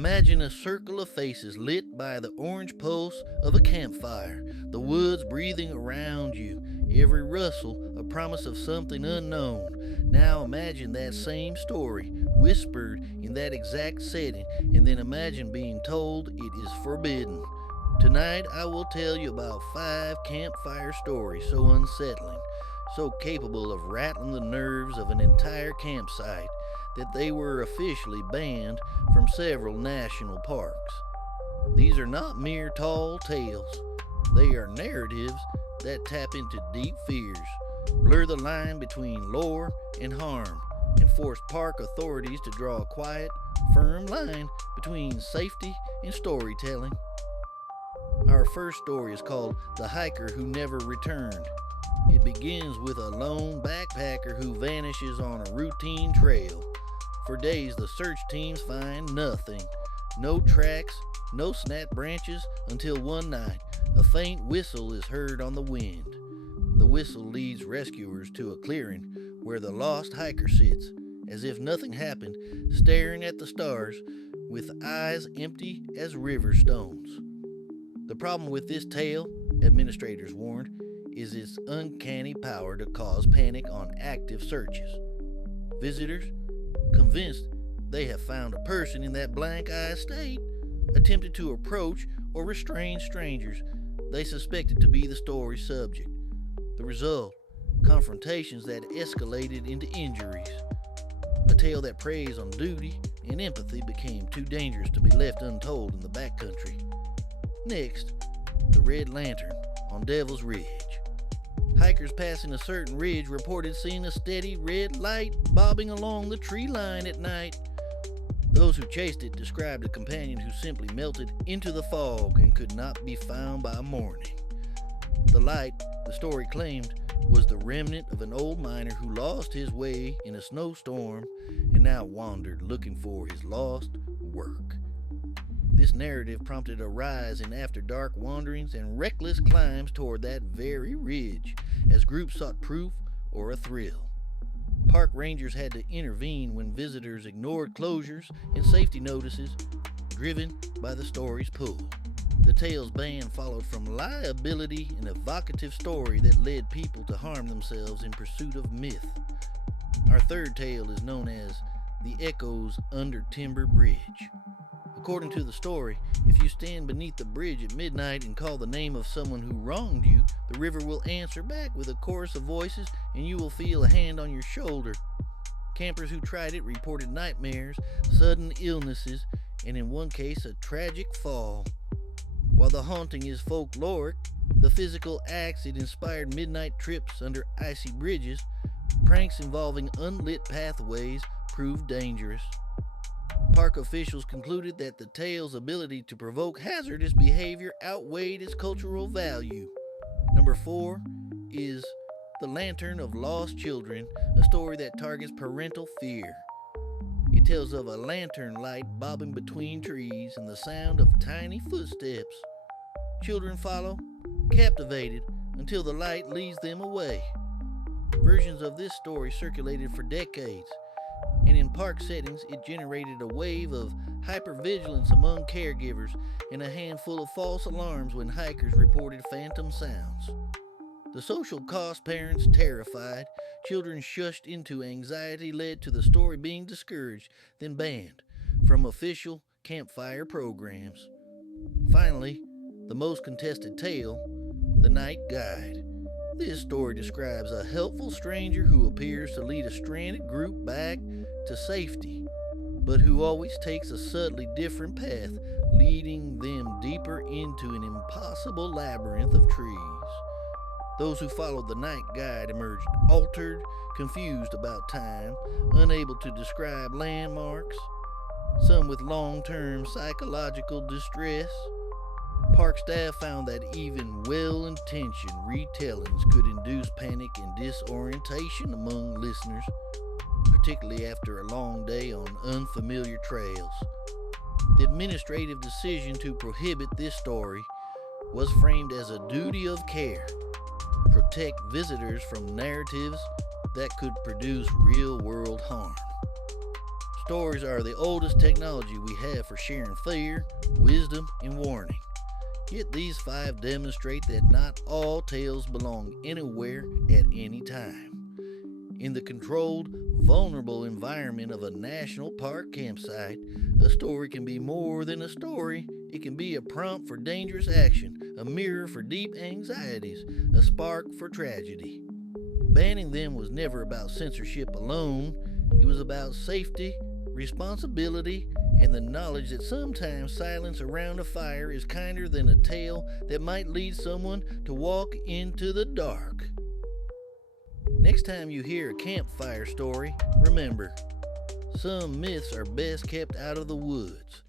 Imagine a circle of faces lit by the orange pulse of a campfire, the woods breathing around you, every rustle a promise of something unknown. Now imagine that same story, whispered in that exact setting, and then imagine being told it is forbidden. Tonight I will tell you about 5 campfire stories so unsettling, so capable of rattling the nerves of an entire campsite, that they were officially banned from several national parks. These are not mere tall tales. They are narratives that tap into deep fears, blur the line between lore and harm, and force park authorities to draw a quiet, firm line between safety and storytelling. Our first story is called The Hiker Who Never Returned. It begins with a lone backpacker who vanishes on a routine trail. For days, the search teams find nothing. No tracks, no snapped branches, until one night, a faint whistle is heard on the wind. The whistle leads rescuers to a clearing where the lost hiker sits, as if nothing happened, staring at the stars with eyes empty as river stones. The problem with this tale, administrators warned, is its uncanny power to cause panic on active searches. Visitors, convinced they have found a person in that blank-eyed state, attempted to approach or restrain strangers they suspected to be the story's subject. The result, confrontations that escalated into injuries. A tale that preys on duty and empathy became too dangerous to be left untold in the backcountry. Next, the Red Lantern on Devil's Ridge. Hikers passing a certain ridge reported seeing a steady red light bobbing along the tree line at night. Those who chased it described a companion who simply melted into the fog and could not be found by morning. The light, the story claimed, was the remnant of an old miner who lost his way in a snowstorm and now wandered looking for his lost work. This narrative prompted a rise in after-dark wanderings and reckless climbs toward that very ridge, as groups sought proof or a thrill. Park rangers had to intervene when visitors ignored closures and safety notices, driven by the story's pull. The tale's ban followed from liability, an evocative story that led people to harm themselves in pursuit of myth. Our third tale is known as The Echoes Under Timber Bridge. According to the story, if you stand beneath the bridge at midnight and call the name of someone who wronged you, the river will answer back with a chorus of voices and you will feel a hand on your shoulder. Campers who tried it reported nightmares, sudden illnesses, and in one case a tragic fall. While the haunting is folkloric, the physical acts it inspired midnight trips under icy bridges, pranks involving unlit pathways proved dangerous. Park officials concluded that the tale's ability to provoke hazardous behavior outweighed its cultural value. Number 4 is The Lantern of Lost Children, a story that targets parental fear. It tells of a lantern light bobbing between trees and the sound of tiny footsteps. Children follow, captivated, until the light leads them away. Versions of this story circulated for decades, and in park settings it generated a wave of hypervigilance among caregivers and a handful of false alarms when hikers reported phantom sounds. The social cost parents terrified, children shushed into anxiety led to the story being discouraged, then banned from official campfire programs. Finally, the most contested tale, The Night Guide. This story describes a helpful stranger who appears to lead a stranded group back to safety, but who always takes a subtly different path, leading them deeper into an impossible labyrinth of trees. Those who followed the night guide emerged altered, confused about time, unable to describe landmarks, some with long-term psychological distress. Park staff found that even well-intentioned retellings could induce panic and disorientation among listeners, particularly after a long day on unfamiliar trails. The administrative decision to prohibit this story was framed as a duty of care, protect visitors from narratives that could produce real-world harm. Stories are the oldest technology we have for sharing fear, wisdom, and warning. Yet these 5 demonstrate that not all tales belong anywhere at any time. In the controlled, vulnerable environment of a national park campsite, a story can be more than a story. It can be a prompt for dangerous action, a mirror for deep anxieties, a spark for tragedy. Banning them was never about censorship alone. It was about safety, responsibility, and the knowledge that sometimes silence around a fire is kinder than a tale that might lead someone to walk into the dark. Next time you hear a campfire story, remember, some myths are best kept out of the woods.